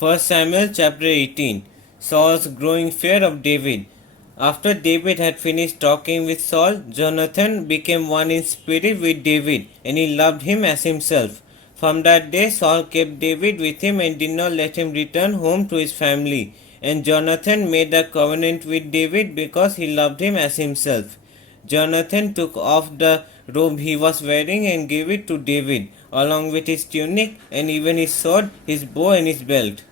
1 Samuel chapter 18. Saul's growing fear of David. After David had finished talking with Saul, Jonathan became one in spirit with David, and he loved him as himself. From that day, Saul kept David with him and did not let him return home to his family. And Jonathan made a covenant with David because he loved him as himself. Jonathan took off the robe he was wearing and gave it to David, along with his tunic and even his sword, his bow, and his belt.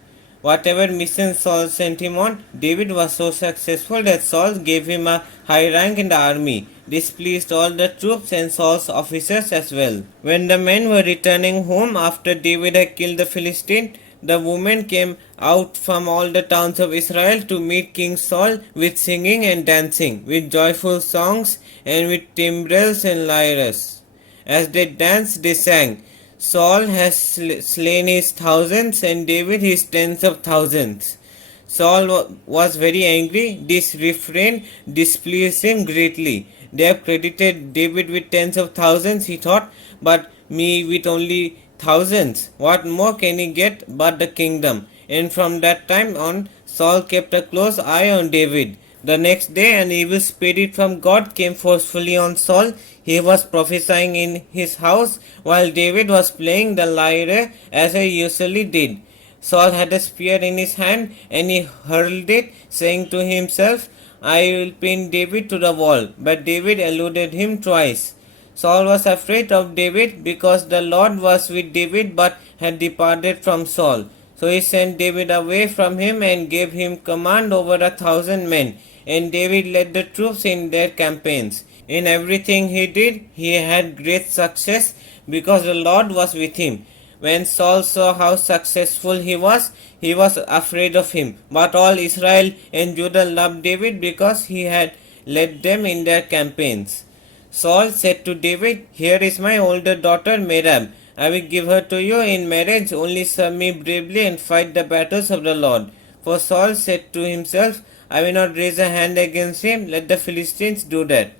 Whatever mission Saul sent him on, David was so successful that Saul gave him a high rank in the army. This pleased all the troops and Saul's officers as well. When the men were returning home after David had killed the Philistine, the women came out from all the towns of Israel to meet King Saul with singing and dancing, with joyful songs and with timbrels and lyres. As they danced, they sang, Saul has slain his thousands and David his tens of thousands. Saul was very angry. This refrain displeased him greatly. They have credited David with tens of thousands, he thought, but me with only thousands. What more can he get but the kingdom? And from that time on, Saul kept a close eye on David. The next day, an evil spirit from God came forcefully on Saul. He was prophesying in his house while David was playing the lyre as he usually did. Saul had a spear in his hand and he hurled it, saying to himself, I will pin David to the wall. But David eluded him twice. Saul was afraid of David because the Lord was with David but had departed from Saul. So he sent David away from him and gave him command over 1,000 men. And David led the troops in their campaigns. In everything he did, he had great success because the Lord was with him. When Saul saw how successful he was afraid of him. But all Israel and Judah loved David because he had led them in their campaigns. Saul said to David, Here is my older daughter Merab. I will give her to you in marriage. Only serve me bravely and fight the battles of the Lord. For Saul said to himself, I will not raise a hand against him. Let the Philistines do that.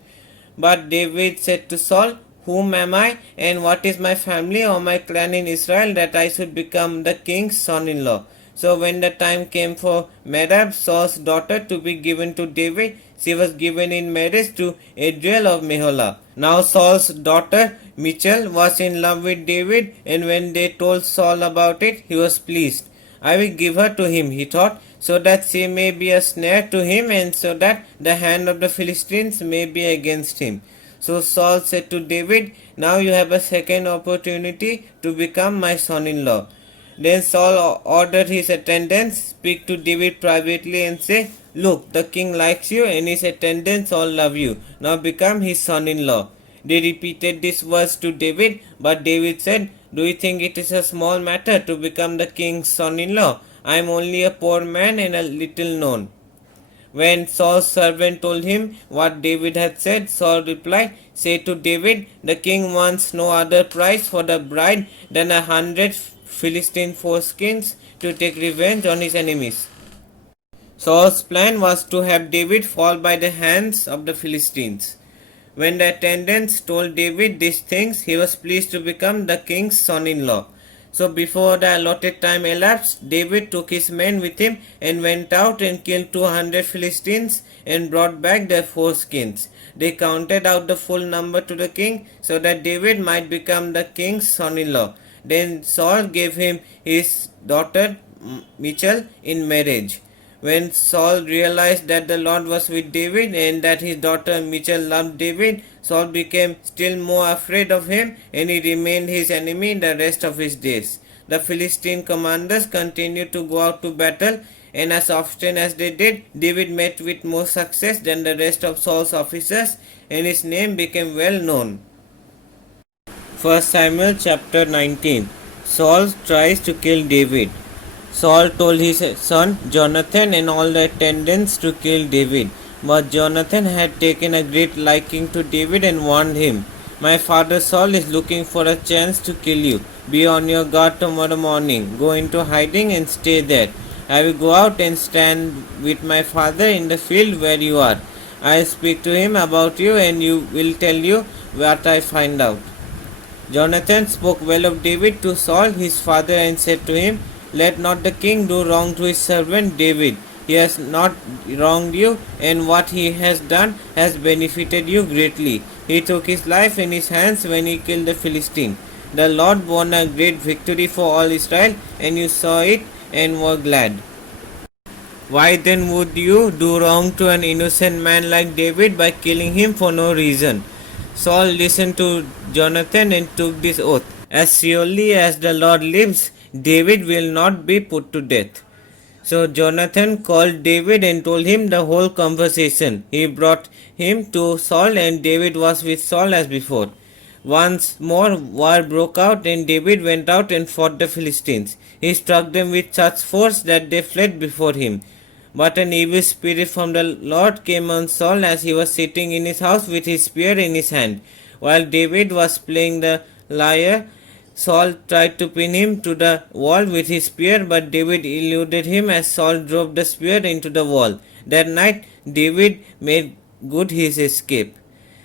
But David said to Saul, Whom am I, and what is my family or my clan in Israel, that I should become the king's son-in-law? So when the time came for Merab, Saul's daughter, to be given to David, she was given in marriage to Adriel of Meholah. Now Saul's daughter Michal was in love with David, and when they told Saul about it, he was pleased. I will give her to him, he thought, so that she may be a snare to him, and so that the hand of the Philistines may be against him. So Saul said to David, Now you have a second opportunity to become my son-in-law. Then Saul ordered his attendants, Speak to David privately and say, Look, the king likes you and his attendants all love you. Now become his son-in-law. They repeated these words to David, but David said, Do you think it is a small matter to become the king's son-in-law? I am only a poor man and a little known. When Saul's servant told him what David had said, Saul replied, Say to David, the king wants no other price for the bride than 100 Philistine foreskins to take revenge on his enemies. Saul's plan was to have David fall by the hands of the Philistines. When the attendants told David these things, he was pleased to become the king's son-in-law. So before the allotted time elapsed, David took his men with him and went out and killed 200 Philistines and brought back their foreskins. They counted out the full number to the king so that David might become the king's son-in-law. Then Saul gave him his daughter Michal in marriage. When Saul realized that the Lord was with David and that his daughter Michal loved David, Saul became still more afraid of him, and he remained his enemy the rest of his days. The Philistine commanders continued to go out to battle, and as often as they did, David met with more success than the rest of Saul's officers, and his name became well known. 1 Samuel chapter 19. Saul tries to kill David. Saul told his son Jonathan and all the attendants to kill David. But Jonathan had taken a great liking to David and warned him, My father Saul is looking for a chance to kill you. Be on your guard tomorrow morning. Go into hiding and stay there. I will go out and stand with my father in the field where you are. I will speak to him about you and you will tell you what I find out. Jonathan spoke well of David to Saul his father and said to him, Let not the king do wrong to his servant David. He has not wronged you, and what he has done has benefited you greatly. He took his life in his hands when he killed the Philistine. The Lord won a great victory for all Israel, and you saw it and were glad. Why then would you do wrong to an innocent man like David by killing him for no reason? Saul listened to Jonathan and took this oath: as surely as the Lord lives, David will not be put to death. So Jonathan called David and told him the whole conversation. He brought him to Saul, and David was with Saul as before. Once more war broke out, and David went out and fought the Philistines. He struck them with such force that they fled before him. But an evil spirit from the Lord came on Saul as he was sitting in his house with his spear in his hand. While David was playing the lyre, Saul tried to pin him to the wall with his spear, but David eluded him as Saul drove the spear into the wall. That night, David made good his escape.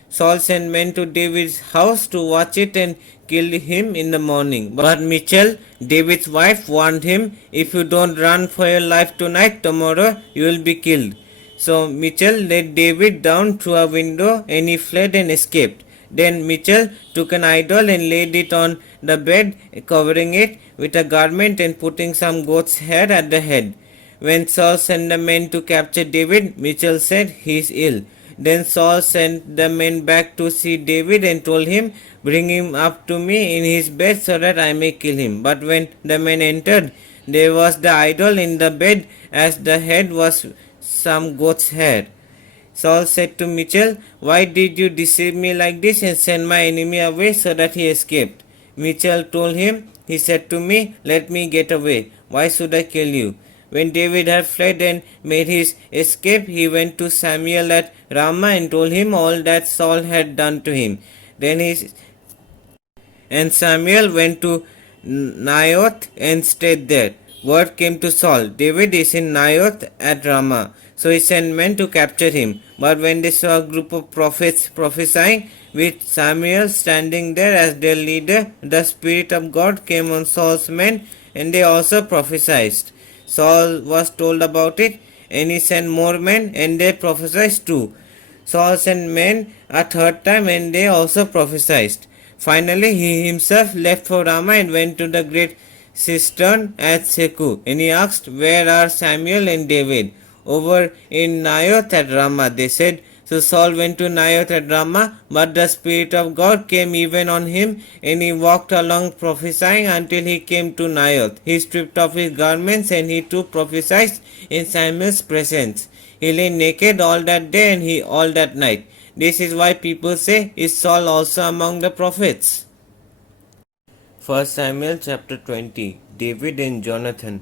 Saul sent men to David's house to watch it and kill him in the morning. But Michal, David's wife, warned him, if you don't run for your life tonight, tomorrow you will be killed. So Michal let David down through a window, and he fled and escaped. Then Michal took an idol and laid it on the bed, covering it with a garment and putting some goat's hair at the head. When Saul sent the men to capture David, Michal said, he is ill. Then Saul sent the men back to see David and told him, bring him up to me in his bed so that I may kill him. But when the men entered, there was the idol in the bed, as the head was some goat's hair. Saul said to Michal, why did you deceive me like this and send my enemy away so that he escaped? Michal told him, he said to me, let me get away. Why should I kill you? When David had fled and made his escape, he went to Samuel at Ramah and told him all that Saul had done to him. And Samuel went to Naioth and stayed there. Word came to Saul, David is in Naioth at Ramah. So he sent men to capture him. But when they saw a group of prophets prophesying, with Samuel standing there as their leader, the Spirit of God came on Saul's men, and they also prophesied. Saul was told about it, and he sent more men, and they prophesied too. Saul sent men a third time, and they also prophesied. Finally, he himself left for Ramah and went to the great cistern at Seku. And he asked, where are Samuel and David? Over in Naioth at Ramah, they said. So Saul went to Naioth at Ramah, but the Spirit of God came even on him, and he walked along prophesying until he came to Naioth. He stripped off his garments, and he too prophesied in Samuel's presence. He lay naked all that day and all that night. This is why people say, is Saul also among the prophets? 1 Samuel chapter 20. David and Jonathan.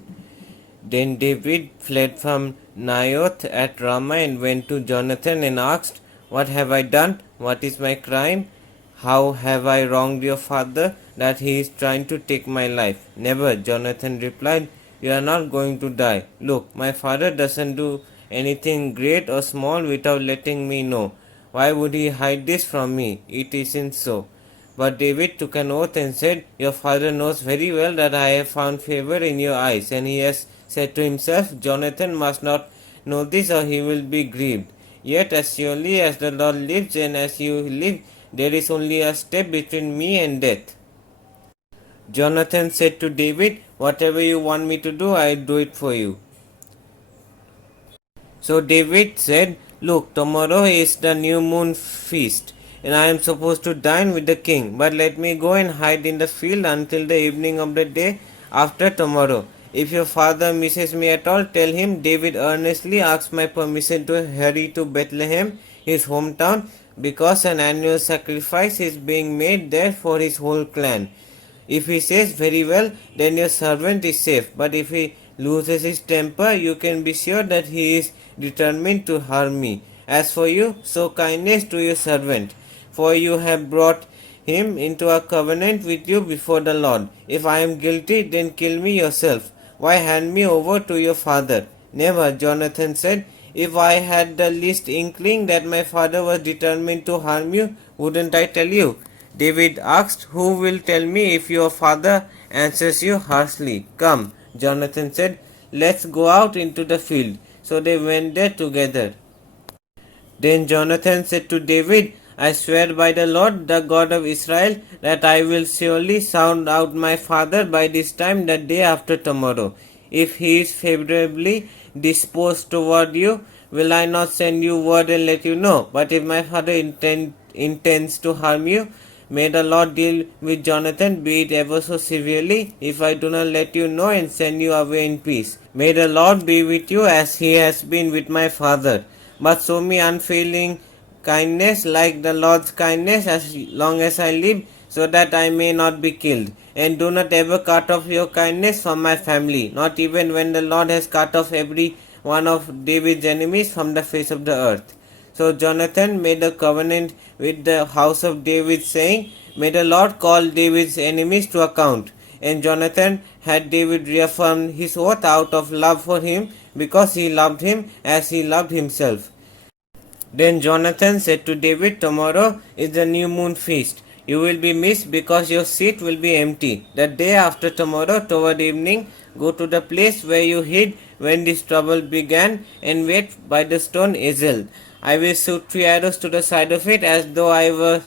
Then David fled from Naioth at Ramah and went to Jonathan and asked, what have I done? What is my crime? How have I wronged your father that he is trying to take my life? Never, Jonathan replied. You are not going to die. Look, my father doesn't do anything great or small without letting me know. Why would he hide this from me? It isn't so. But David took an oath and said, your father knows very well that I have found favor in your eyes, and he has said to himself, Jonathan must not know this or he will be grieved. Yet as surely as the Lord lives and as you live, there is only a step between me and death. Jonathan said to David, whatever you want me to do, I will do it for you. So David said, look, tomorrow is the new moon feast, and I am supposed to dine with the king, but let me go and hide in the field until the evening of the day after tomorrow. If your father misses me at all, tell him David earnestly asks my permission to hurry to Bethlehem, his hometown, because an annual sacrifice is being made there for his whole clan. If he says, very well, then your servant is safe, but if he loses his temper, you can be sure that he is determined to harm me. As for you, show kindness to your servant, for you have brought him into a covenant with you before the Lord. If I am guilty, then kill me yourself. Why hand me over to your father? Never, Jonathan said. If I had the least inkling that my father was determined to harm you, wouldn't I tell you? David asked, who will tell me if your father answers you harshly? Come, Jonathan said, "Let's go out into the field." So they went there together. Then Jonathan said to David, "I swear by the Lord, the God of Israel, that I will surely sound out my father by this time the day after tomorrow. If he is favorably disposed toward you, will I not send you word and let you know? But if my father intends to harm you, may the Lord deal with Jonathan, be it ever so severely, if I do not let you know and send you away in peace. May the Lord be with you as he has been with my father. But show me unfailing kindness like the Lord's kindness as long as I live, so that I may not be killed. And do not ever cut off your kindness from my family, not even when the Lord has cut off every one of David's enemies from the face of the earth." So Jonathan made a covenant with the house of David, saying, "May the Lord call David's enemies to account." And Jonathan had David reaffirm his oath out of love for him, because he loved him as he loved himself. Then Jonathan said to David, "Tomorrow is the new moon feast. You will be missed because your seat will be empty. The day after tomorrow, toward evening, go to the place where you hid when this trouble began and wait by the stone Ezel. I will shoot 3 arrows to the side of it as though I were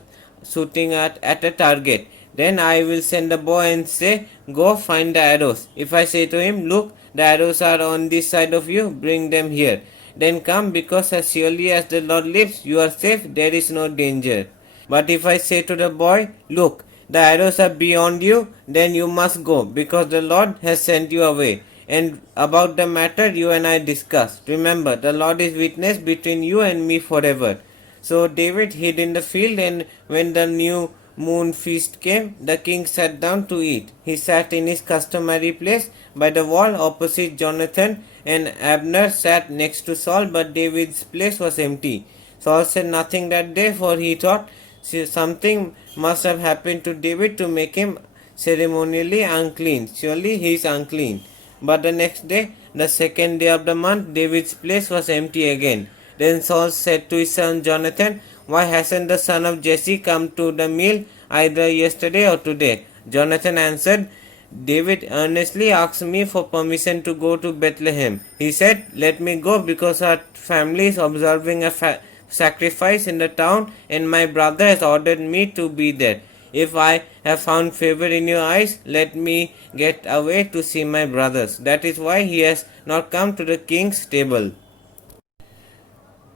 shooting at a target. Then I will send a boy and say, 'Go find the arrows.' If I say to him, 'Look, the arrows are on this side of you, bring them here.' Then come, because as surely as the Lord lives, you are safe, there is no danger. But if I say to the boy, 'Look, the arrows are beyond you,' then you must go, because the Lord has sent you away. And about the matter you and I discussed. Remember, the Lord is witness between you and me forever." So David hid in the field, and when the new moon feast came, the king sat down to eat. He sat in his customary place by the wall opposite Jonathan, and Abner sat next to Saul, but David's place was empty. Saul said nothing that day, for he thought something must have happened to David to make him ceremonially unclean. Surely he is unclean. But the next day, the second day of the month, David's place was empty again. Then Saul said to his son Jonathan, "Why hasn't the son of Jesse come to the meal either yesterday or today?" Jonathan answered, "David earnestly asked me for permission to go to Bethlehem. He said, 'Let me go, because our family is observing a sacrifice in the town, and my brother has ordered me to be there. If I have found favor in your eyes, let me get away to see my brothers.' That is why he has not come to the king's table."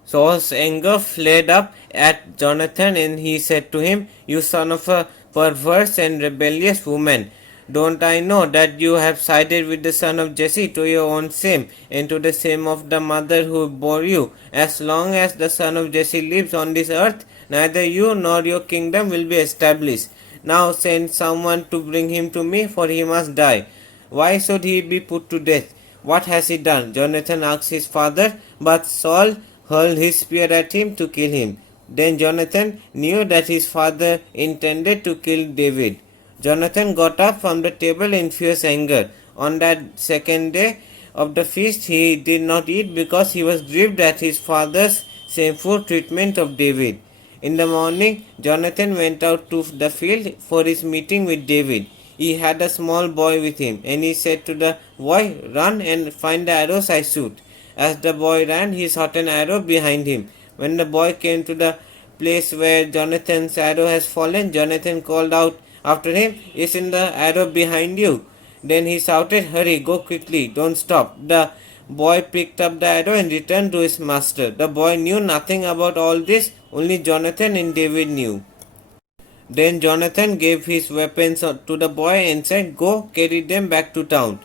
Saul's anger flared up at Jonathan, and he said to him, "You son of a perverse and rebellious woman, don't I know that you have sided with the son of Jesse to your own shame, and to the shame of the mother who bore you? As long as the son of Jesse lives on this earth, neither you nor your kingdom will be established. Now send someone to bring him to me, for he must die. Why should he be put to death? What has he done?" Jonathan asked his father, but Saul hurled his spear at him to kill him. Then Jonathan knew that his father intended to kill David. Jonathan got up from the table in fierce anger. On that second day of the feast he did not eat, because he was grieved at his father's shameful treatment of David. In the morning, Jonathan went out to the field for his meeting with David. He had a small boy with him, and he said to the boy, "Run and find the arrows I shoot." As the boy ran, he shot an arrow behind him. When the boy came to the place where Jonathan's arrow has fallen, Jonathan called out after him, "Isn't the arrow behind you?" Then he shouted, "Hurry, go quickly, don't stop." The boy picked up the arrow and returned to his master. The boy knew nothing about all this, only Jonathan and David knew. Then Jonathan gave his weapons to the boy and said, "Go, carry them back to town."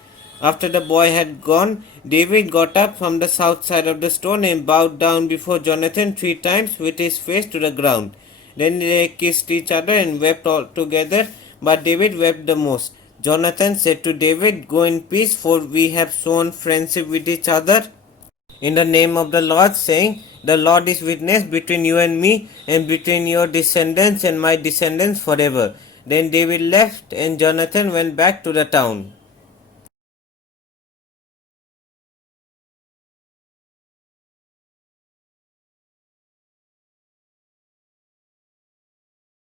After the boy had gone, David got up from the south side of the stone and bowed down before Jonathan 3 times with his face to the ground. Then they kissed each other and wept all together, but David wept the most. Jonathan said to David, "Go in peace, for we have shown friendship with each other in the name of the Lord, saying, 'The Lord is witness between you and me, and between your descendants and my descendants forever.'" Then David left, and Jonathan went back to the town.